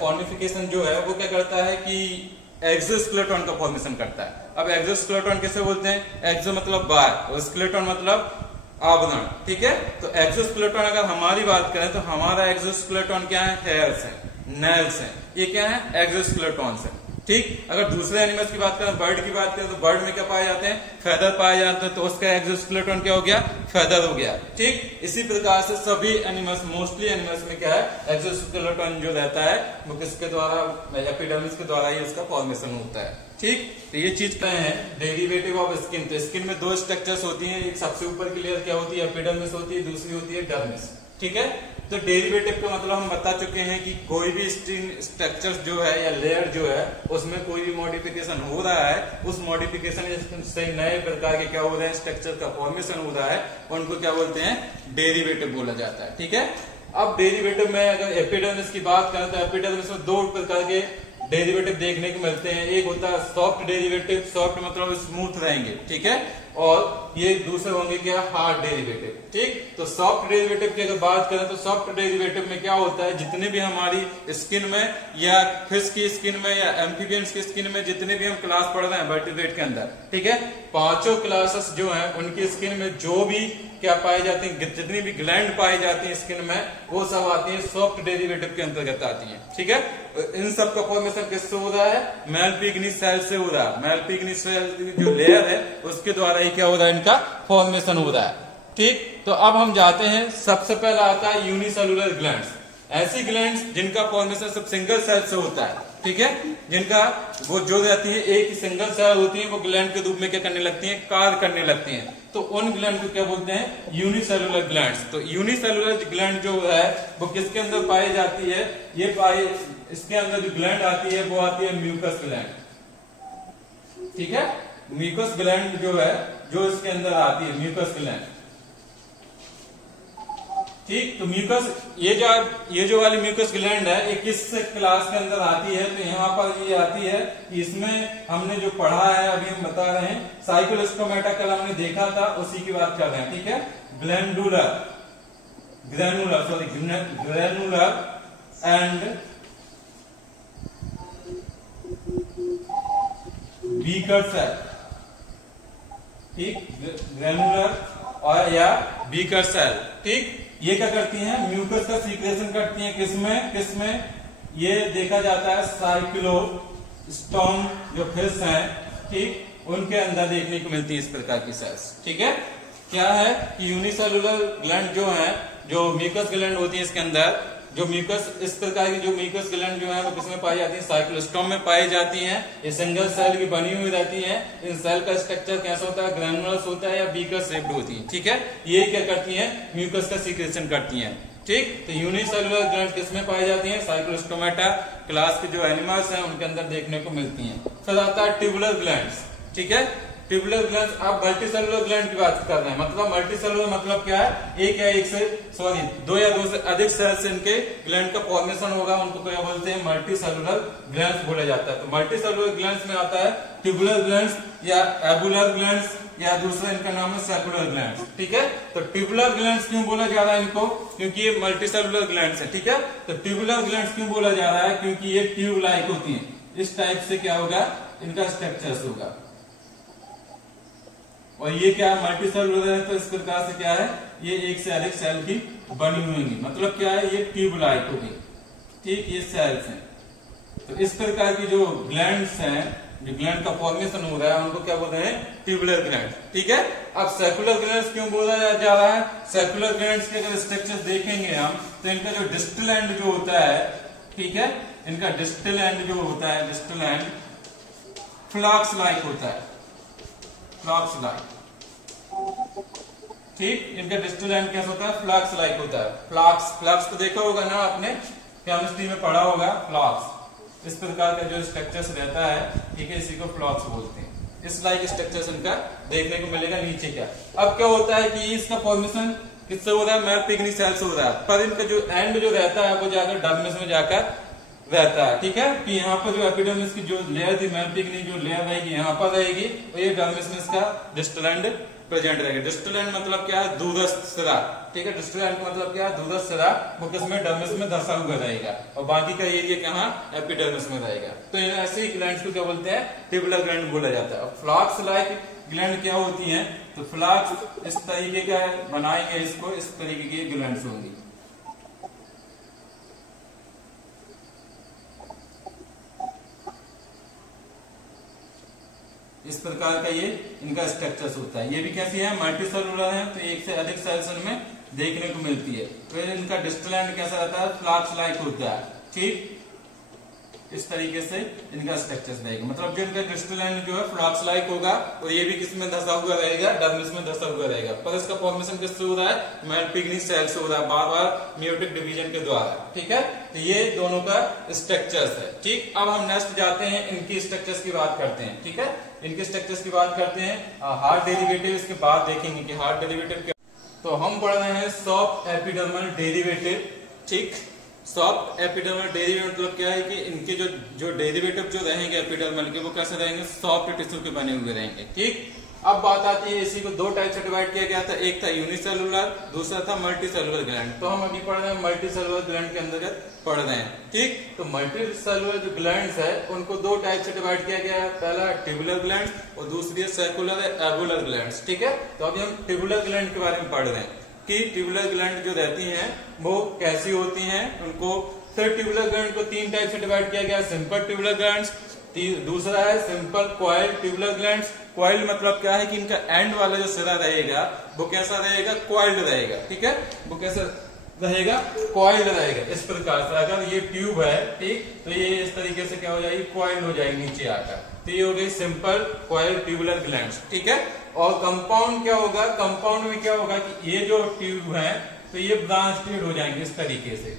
Cornification जो है वो क्या करता है कि एक्सोस्केलेटन का फॉर्मेशन करता है। अब एक्सोस्केलेटन कैसे बोलते हैं? एक्सो मतलब बाहर और स्केलेटन मतलब आवरण, ठीक है। तो एक्सोस्केलेटन अगर हमारी बात करें तो हमारा एक्सोस्केलेटन क्या है? हेयर्स है, नेल्स है, ये क्या है? एक्सोस्केलेटन है, ठीक। अगर दूसरे एनिमल्स की बात करें, बर्ड की बात करें तो बर्ड में क्या पाए जाते हैं? फेदर पाए जाते हैं, तो उसका एक्सोस्केलेटन क्या हो गया? फेदर हो गया, ठीक। इसी प्रकार से सभी एनिमल्स, मोस्टली एनिमल्स में क्या है? एक्सोस्केलेटन जो रहता है वो किसके द्वारा? एपिडर्मिस के द्वारा ही उसका फॉर्मेशन होता है, ठीक। तो ये चीज क्या है? Derivative of skin. तो स्किन में दो स्ट्रक्चर्स होती हैं, एक सबसे ऊपर की लेयर क्या होती है? एपिडर्मिस होती है, दूसरी होती है डर्मिस, ठीक है। तो डेरिवेटिव का मतलब हम बता चुके हैं कि कोई भी स्ट्रक्चर जो है या लेयर जो है उसमें कोई भी मॉडिफिकेशन हो रहा है, उस मॉडिफिकेशन से नए प्रकार के क्या हो रहे हैं? स्ट्रक्चर का फॉर्मेशन हो रहा है, उनको क्या बोलते हैं? डेरिवेटिव बोला जाता है, ठीक है। अब डेरिवेटिव में अगर एपिडर्मिस की बात करें तो एपिडर्मिस में दो प्रकार के डेरिवेटिव देखने को मिलते हैं। एक होता है सॉफ्ट डेरिवेटिव, सॉफ्ट मतलब स्मूथ रहेंगे, ठीक है, और ये दूसरे होंगे क्या? हार्ड डेरिवेटिव, ठीक। तो सॉफ्ट डेरिवेटिव की अगर बात करें तो सॉफ्ट डेरिवेटिव में क्या होता है? जितने भी हमारी स्किन में या फिश की स्किन में या एम्फीबियंस की स्किन में जितने भी हम क्लास पढ़ रहे हैं वर्टिब्रेट के अंदर, ठीक है, पांचों क्लासेस जो हैं उनकी स्किन में जो भी क्या पाई जाती है, जितनी भी ग्लैंड पाई जाती है स्किन में, वो सब आती है सॉफ्ट डेरिवेटिव के अंतर्गत आती है, ठीक है। इन सब का फॉर्मेशन किससे हो रहा है? मेलपिग्नी सेल से हो रहा है। मेलपिग्नी सेल जो लेयर है उसके द्वारा ही क्या हो रहा है? इनका फॉर्मेशन हो रहा है, ठीक। तो अब हम जाते हैं, सबसे पहला आता है यूनिसेलुलर ग्लैंड्स। ऐसी ग्लैंड्स जिनका फॉर्मेशन सब सिंगल सेल से होता है, ठीक है, जिनका वो जो रहती है एक ही सिंगल सेल होती है, वो ग्लैंड के रूप में क्या करने लगती है? कार्य करने लगती हैं। तो उन ग्लैंड को क्या बोलते हैं? Unicellular glands. तो यूनिसेलुलर ग्लैंड जो है वो किसके अंदर पाई जाती है? ये इसके अंदर जो ग्लैंड आती है वो आती है म्यूकस ग्लैंड, ठीक है। म्यूकस ग्लैंड जो है जो इसके अंदर आती है म्यूकस ग्लैंड, ठीक। तो म्यूकस ये जो वाली म्यूकस ग्लैंड है ये किस क्लास के अंदर आती है? तो यहाँ पर ये आती है कि इसमें हमने जो पढ़ा है अभी हम बता रहे हैं, साइक्लोस्टोमेटा कल हमने देखा था, उसी की बात कर रहे हैं, ठीक है। ग्रैनुलर एंड बीकर सेल, ठीक, ग्रैनुलर और या बीकर सेल, ठीक। ये क्या करती हैं? म्यूकस का सीक्रेशन करती हैं, किसमें? ये देखा जाता है साइक्लोस्टोम जो फिश हैं, ठीक, उनके अंदर देखने को मिलती है इस प्रकार की सेल्स, ठीक है। क्या है कि यूनिसेलुलर ग्लैंड जो है, जो म्यूकस ग्लैंड होती है इसके अंदर, जो म्यूकस इस प्रकार की जो म्यूकस ग्लैंड जो है वो किसमें पाई जाती है? साइक्लोस्टोम में पाई जाती हैं। ये सिंगल सेल की बनी हुई रहती हैं। इन सेल का स्ट्रक्चर कैसा होता है? ग्रैनुलस होता है या बीकर शेप्ड होती है, ठीक है। ये क्या करती हैं? म्यूकस का सीक्रेशन करती हैं, ठीक। तो यूनिसेलुलर ग्लैंड किसमें पाई जाती हैं? साइक्लोस्टोमेटा क्लास के जो एनिमल्स हैं उनके अंदर देखने को मिलती हैं। फिर आता है ट्यूबुलर ग्लैंड्स, ठीक है। ट्यूबुलर ग्लैंड्स, आप मल्टीसेलुलर ग्लैंड की बात कर रहे हैं, मतलब मल्टीसेलुलर मतलब क्या है? दो या दो से अधिक सेल से इनके ग्लैंड का फॉर्मेशन होगा, उनको क्या बोलते हैं? मल्टीसेलुलर ग्लैंड्स बोला जाता है। तो मल्टीसेलुलर ग्लैंड्स में आता है ट्यूबुलर ग्लैंड्स या एबुलर ग्लैंड्स या दूसरा इनका नाम है सेकुलर ग्लैंड्स, ठीक है। तो ट्यूबुलर ग्लैंड्स क्यों बोला जा रहा है इनको? क्योंकि ये मल्टीसेलुलर ग्लैंड्स है, ठीक है। तो ट्यूबुलर ग्लैंड्स क्यों बोला जा रहा है? क्योंकि ये ट्यूब लाइक होती है, इस टाइप से क्या होगा? इनका स्ट्रक्चर होगा, और ये क्या मल्टीसेलुलर है, तो इस प्रकार से क्या है? ये एक से अधिक सेल की बनी हुई होंगी, मतलब क्या है? ये ट्यूब लाइक होगी, ठीक, ये सेल्स हैं। तो इस प्रकार की जो ग्लैंड्स हैं, जो ग्लैंड का फॉर्मेशन हो रहा है, उनको क्या बोल रहे हैं? ट्यूबुलर ग्लैंड, ठीक है। अब सेकुलर ग्लैंड्स क्यों बोला जा रहा है? सेकुलर ग्लैंड्स के अगर स्ट्रक्चर देखेंगे हम तो इनका जो डिस्टल एंड जो होता है, ठीक है, इनका डिस्टल एंड जो होता है, डिस्टल एंड फ्लॉक्स लाइक होता है, फ्लॉक्स लाइक, ठीक। इनका डिस्टल एंड कैसा होता है? फ्लॉक्स लाइक होता है। फ्लॉक्स तो देखा होगा ना आपने, केमिस्ट्री में पढ़ा होगा, फ्लॉक्स इस प्रकार का जो स्ट्रक्चर रहता है, ठीक है, इसी को फ्लॉक्स बोलते हैं। इस लाइक स्ट्रक्चर इनका देखने को मिलेगा नीचे क्या। अब क्या होता है कि इसका फॉर्मेशन किससे हो रहा है? मेलपिग्नी सेल से हो रहा है, पर इनका जो एंड जो रहता है वो जाकर डर्मिस में जाकर रहता है, ठीक है। कि यहाँ पर जो एपिडर्मिस की जो लेयर थी, मेलपिग्नी जो लेयर रहेगी यहाँ पर रहेगी, और ये डर्मिस में इसका डिस्टल एंड प्रेजेंट रहेगा। डिस्टल एंड मतलब क्या है, दूरस्थ सिरा, ठीक है। डिस्टल एंड का मतलब क्या है, दूरस्थ सिरा, वो किसमें, डर्मिस में धंसा हुआ रहेगा और बाकी का एरिया कहाँ, एपिडर्मिस में रहेगा। तो ऐसे ही ग्लैंड्स को क्या बोलते हैं, ट्यूबुलर ग्लैंड बोला जाता है। फ्लास्क लाइक ग्लैंड क्या होती हैं, तो फ्लास्क इस तरीके का बनाएंगे, इसको इस तरीके की ग्लैंड्स होंगी। इस प्रकार का ये इनका स्ट्रक्चर होता है। ये भी कैसी है, मल्टी सेलुलर है, तो एक से अधिक सेल्स इनमें देखने को मिलती है। तो इनका डिस्टल एंड कैसा रहता है, फ्लास्क लाइक होता है, ठीक। इस तरीके से इनका स्ट्रक्चर रहेगा, मतलब जो इनका डिस्टल एंड जो है फ्लास्क लाइक होगा और ये भी किसमें धंसा हुआ रहेगा, डर्मिस में धंसा हुआ रहेगा। पर इसका फॉर्मेशन किससे हो रहा है, मेलपिग्नी सेल से हो रहा है, बार बार म्यूटिक डिवीजन के द्वारा, ठीक है। तो ये दोनों का स्ट्रक्चर्स है, ठीक। अब हम नेक्स्ट जाते हैं, इनकी स्ट्रक्चर्स की बात करते हैं, ठीक है। इनके स्ट्रक्चर्स की बात करते हैं, हार्ड डेरिवेटिव इसके बाद देखेंगे कि हार्ड डेरिवेटिव क्या। तो हम पढ़ रहे हैं सॉफ्ट एपिडर्मल डेरिवेटिव, ठीक। सॉफ्ट एपिडर्मल डेरिवेटिव मतलब क्या है कि इनके जो डेरिवेटिव जो रहेंगे एपिडर्मल के, वो कैसे रहेंगे, सॉफ्ट टिश्यू के बने हुए रहेंगे, ठीक। अब बात आती है, इसी को दो टाइप से डिवाइड किया गया था, एक था यूनिसेलुलर, दूसरा था मल्टी सेलुलर ग्लैंड। तो हम अभी पढ़ रहे हैं मल्टी सेलुलर ग्लैंड के अंतर्गत पढ़ रहे हैं, ठीक। तो मल्टी सेलुलर जो ग्लैंड्स है उनको दो टाइप से डिवाइड किया गया है, पहला ट्यूबुलर ग्लैंड और दूसरी है सेकुलर एबुलर ग्लैंड्स, ठीक है। तो अभी हम ट्यूबुलर ग्लैंड के बारे में पढ़ रहे हैं कि ट्यूबुलर ग्लैंड जो रहती हैं वो कैसी होती हैं। उनको फिर ट्यूबुलर ग्लैंड को तीन टाइप से डिवाइड किया गया, सिंपल ट्यूबुलर ग्लैंड्स, दूसरा है simple coil tubular glands. Coil मतलब क्या है कि इनका एंड वाला जो सिरा रहेगा वो कैसा रहेगा, कॉइल्ड रहेगा, ठीक है। वो कैसा रहेगा, कॉइल्ड रहेगा। इस प्रकार से अगर ये ट्यूब है, ठीक, तो ये इस तरीके से क्या हो जाएगी, कॉइल्ड हो जाएगी नीचे आकर। तो ये हो गई सिंपल कॉइल ट्यूबुलर ग्लैंड्स, ठीक है। और कंपाउंड क्या होगा, कंपाउंड में क्या होगा कि ये जो ट्यूब है तो ये ब्रांचेड हो जाएंगे इस तरीके से,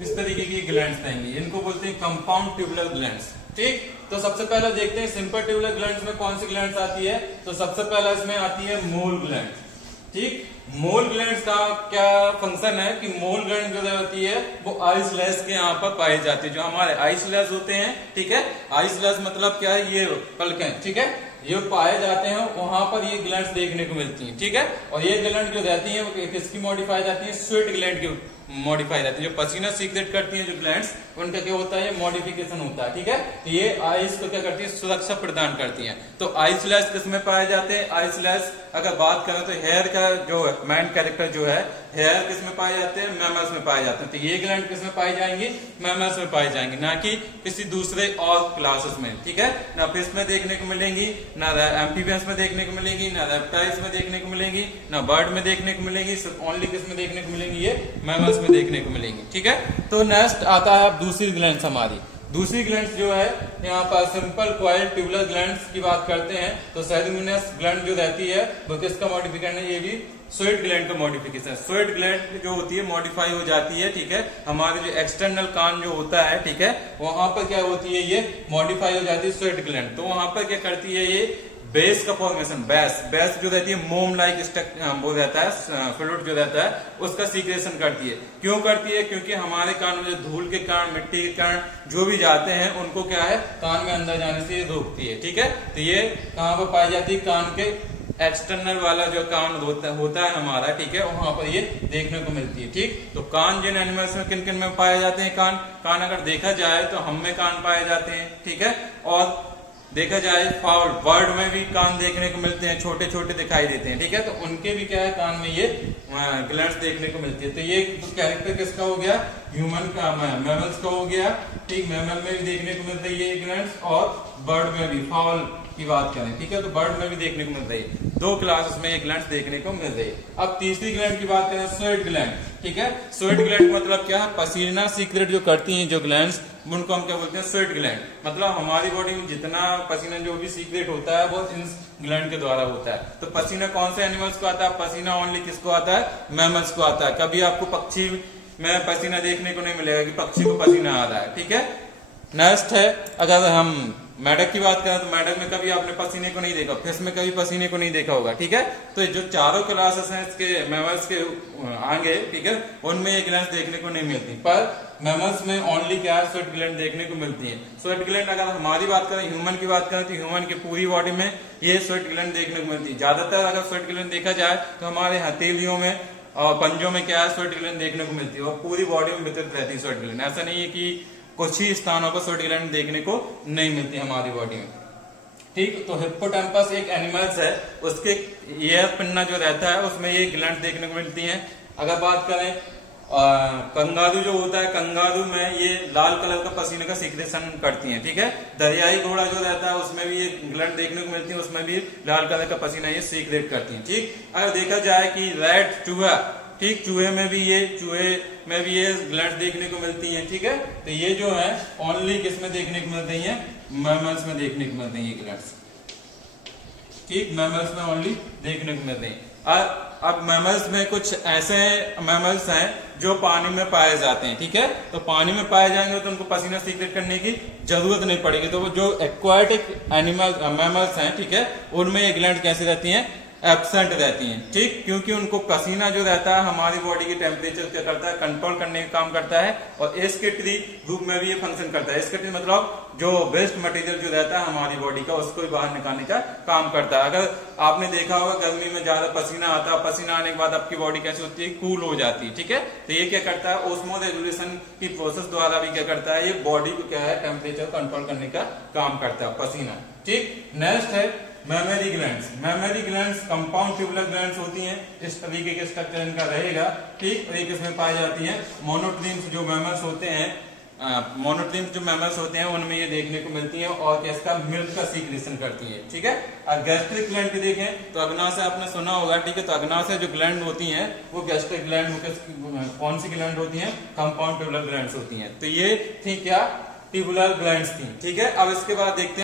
इस तरीके की ग्लैंड्स रहेंगी, इनको बोलते हैं कंपाउंड ट्यूबुलर ग्लैंड्स, ठीक। तो सबसे पहले देखते हैं सिंपल ट्यूबुलर ग्लैंड्स में कौन सी ग्लैंड्स आती है। तो सबसे पहले इसमें आती है मोल ग्लैंड, ठीक। मोल ग्लैंड्स का क्या फंक्शन है कि मोल ग्लैंड जो रहती है वो आइसलेस के यहाँ पर पाई जाती है। जो हमारे आइसलेस होते हैं, ठीक है, आइसलेस मतलब क्या है, ये पलकें, ठीक है, ये पाए जाते हैं, वहां पर ये ग्लैंड्स देखने को मिलती हैं, ठीक है। और ये ग्लैंड जो रहती है वो किसकी मॉडिफाई जाती है, स्वेट ग्लैंड की मॉडिफाई रहती है। जो पसीना सीक्रेट करती है जो ग्लैंड्स, उनका क्या होता है, मॉडिफिकेशन होता है, ठीक है। तो ये आइस को क्या करती है, सुरक्षा प्रदान करती है। तो आइसलेस किसमें पाए जाते हैं, आइसलेस अगर बात करें तो हेयर का जो मेन कैरेक्टर जो है, हेयर किसमें पाए जाते हैं, मैमल्स में पाए जाते हैं। तो ये ग्लैंड किसमें पाई जाएंगी, मैमल्स में पाई जाएंगी, ना कि किसी दूसरे और क्लासेस में, ठीक है। ना फिश में देखने को मिलेंगी, ना एम्फीबियंस में देखने को मिलेंगी, ना रेप्टाइल्स में देखने को मिलेंगी, ना बर्ड में देखने को मिलेंगी, सिर्फ ओनली किस में देखने को मिलेंगी, ये मैमल्स में देखने को मिलेंगी, ठीक है। तो नेक्स्ट आता है अब दूसरी ग्लैंड्स हमारी। दूसरी ग्लैंड्स जो है यहाँ पर सिंपल कॉइल ट्यूबुलर ग्लैंड्स की बात करते हैं। तो सेरेमिनस ग्लैंड जो रहती है वो किसका मॉडिफिकेशन है, ये भी स्वेट ग्लैंड का मॉडिफिकेशन। स्वेट ग्लैंड जो होती है मॉडिफाई हो जाती है, ठीक है। हमारे जो एक्सटर्नल कान जो होता है, ठीक है, वहां पर क्या होती है, ये मॉडिफाई हो जाती है स्वेट ग्लैंड। तो वहां पर क्या करती है, ये बेस का फॉर्मेशन, बेस जो रहती है मोम लाइक वो रहता है, फ्लूइड जो रहता है उसका सीक्रेशन करती है। क्यों करती है, क्योंकि हमारे कान में जो धूल के कारण, मिट्टी के कारण जो भी जाते हैं उनको क्या है, कान में अंदर जाने से रोकती है, ठीक है। तो ये कहाँ पर पाई जाती है, कान के एक्सटर्नल वाला जो कान होता है हमारा, ठीक है, वहां पर ये देखने को मिलती है, ठीक। तो कान जिन एनिमल्स में किन किन में पाए जाते हैं, कान अगर देखा जाए तो हम में कान पाए जाते हैं, ठीक है। और देखा जाए फाउल बर्ड में भी कान देखने को मिलते हैं, छोटे छोटे दिखाई देते हैं, ठीक है। तो उनके भी क्या है, कान में ये ग्लैंड्स देखने को मिलती है। तो ये कैरेक्टर किसका हो गया, ह्यूमन का, मैमल्स का हो गया, ठीक। मैमल में भी देखने को मिलता है ये ग्लैंड्स, और बर्ड में भी, फाउल की बात करें, ठीक है, तो बर्ड में भी देखने को मिल रही है। दो क्लासेस में ये ग्लैंड्स देखने को मिल रही है। अब तीसरी ग्लैंड की बात करें, स्वेट ग्लैंड, ठीक है। स्वेट ग्लैंड मतलब क्या है, पसीना सीक्रेट जो करती हैं जो ग्लैंड्स, उनको हम क्या बोलते हैं, स्वेट ग्लैंड। मतलब हमारी बॉडी में जितना पसीना जो भी सीक्रेट होता है वो इन ग्लैंड के द्वारा होता है। तो पसीना कौन से एनिमल्स को आता है, पसीना ओनली किसको आता है, मैमल्स को आता है। कभी आपको पक्षी में पसीना देखने को नहीं मिलेगा कि पक्षी को पसीना आ रहा है, ठीक है। नेक्स्ट है, अगर हम मेढक की बात करें तो मेढक में कभी आपने पसीने को नहीं देखा, फिश में कभी पसीने को नहीं देखा होगा, ठीक है। तो जो चारों क्लासेस हैं इसके मैमल्स के आगे, ठीक है, उनमें ये ग्लैंड्स देखने को नहीं मिलती, पर मैमल्स में ओनली क्या है, स्वेट ग्लैंड देखने को मिलती है। स्वेट ग्लैंड अगर हमारी बात करें, ह्यूमन की बात करें, तो ह्यूमन की पूरी बॉडी में ये स्वेट ग्लैंड देखने को मिलती है। ज्यादातर अगर स्वेट ग्लैंड देखा जाए तो हमारे हथेलियों में और पंजों में क्या है, स्वेट ग्लैंड देखने को मिलती है, और पूरी बॉडी में वितरित रहती है स्वेट ग्लैंड। ऐसा नहीं है कि कुछ ही स्थानों पर स्वेट ग्लैंड देखने को नहीं मिलती हमारी बॉडी में, ठीक। तो हिप्पोकैम्पस एक एनिमल्स है, उसके ईयर पिन्ना जो रहता है उसमें ये ग्लैंड देखने को मिलती हैं। अगर बात करें कंगारू जो होता है, कंगारू में ये लाल कलर का पसीने का सीक्रेशन करती हैं, ठीक है। दरियाई घोड़ा जो रहता है उसमें भी ये ग्लैंड देखने को मिलती है, उसमें भी लाल कलर का पसीना ये सीक्रेट करती हैं, ठीक। अगर देखा जाए कि रैट, चूहा, ठीक, चूहे में भी ये ग्लैंड देखने को मिलती हैं, ठीक है। तो ये जो है ओनली किसमें देखने को मिलती है, मैमल्स में देखने को मिलती है ग्लैंड्स, ठीक, मैमल्स में ओनली देखने को मिलते हैं। अब मैमल्स में कुछ ऐसे मैमल्स हैं जो पानी में पाए जाते हैं, ठीक है। तो पानी में पाए जाएंगे तो उनको पसीना सीक्रेट करने की जरूरत नहीं पड़ेगी। तो वो जो एक्वाटिक एनिमल मैमल्स हैं, ठीक है, उनमें ये ग्लैंड कैसे रहती हैं, एब्सेंट रहती हैं, ठीक, क्योंकि उनको पसीना जो रहता है हमारी बॉडी के टेम्परेचर क्या करता है, कंट्रोल करने का काम करता है, और एस्केटरी रूप में भी ये फंक्शन करता है। एस्केटरी मतलब जो वेस्ट मटेरियल जो रहता है हमारी बॉडी का, उसको भी बाहर निकालने का काम करता है। अगर आपने देखा होगा गर्मी में ज्यादा पसीना आता है, पसीना आने के बाद आपकी बॉडी कैसी होती है, कूल हो जाती है, ठीक है। तो ये क्या करता है, ओस्मो रेगुलेशन की प्रोसेस द्वारा भी क्या करता है, ये बॉडी को क्या है, टेम्परेचर कंट्रोल करने का काम करता है पसीना, ठीक। नेक्स्ट है memory glands. Memory glands compound tubular glands होती हैं, इस तरीके के स्ट्रक्चर इनका रहेगा, ठीक। और एक इसमें पाई जाती है मोनोट्रीम्स जो मैमल्स होते हैं, मोनोट्रीम्स जो मैमल्स होते हैं उनमें ये देखने को मिलती है, और इसका मिल्क का सीक्रेशन करती है, ठीक है। और गैस्ट्रिक ग्लैंड की देखें तो अग्नाशय आपने सुना होगा, ठीक है। तो अग्नाशय जो ग्लैंड होती हैं वो गैस्ट्रिक ग्लैंड, कौन सी ग्लैंड होती हैं, कंपाउंड ट्यूबुलर ग्लैंड्स होती हैं। तो ये थी क्या, ट्यूबुलर ग्लैंड्स थी, ठीक है। अब इसके बाद देखते हैं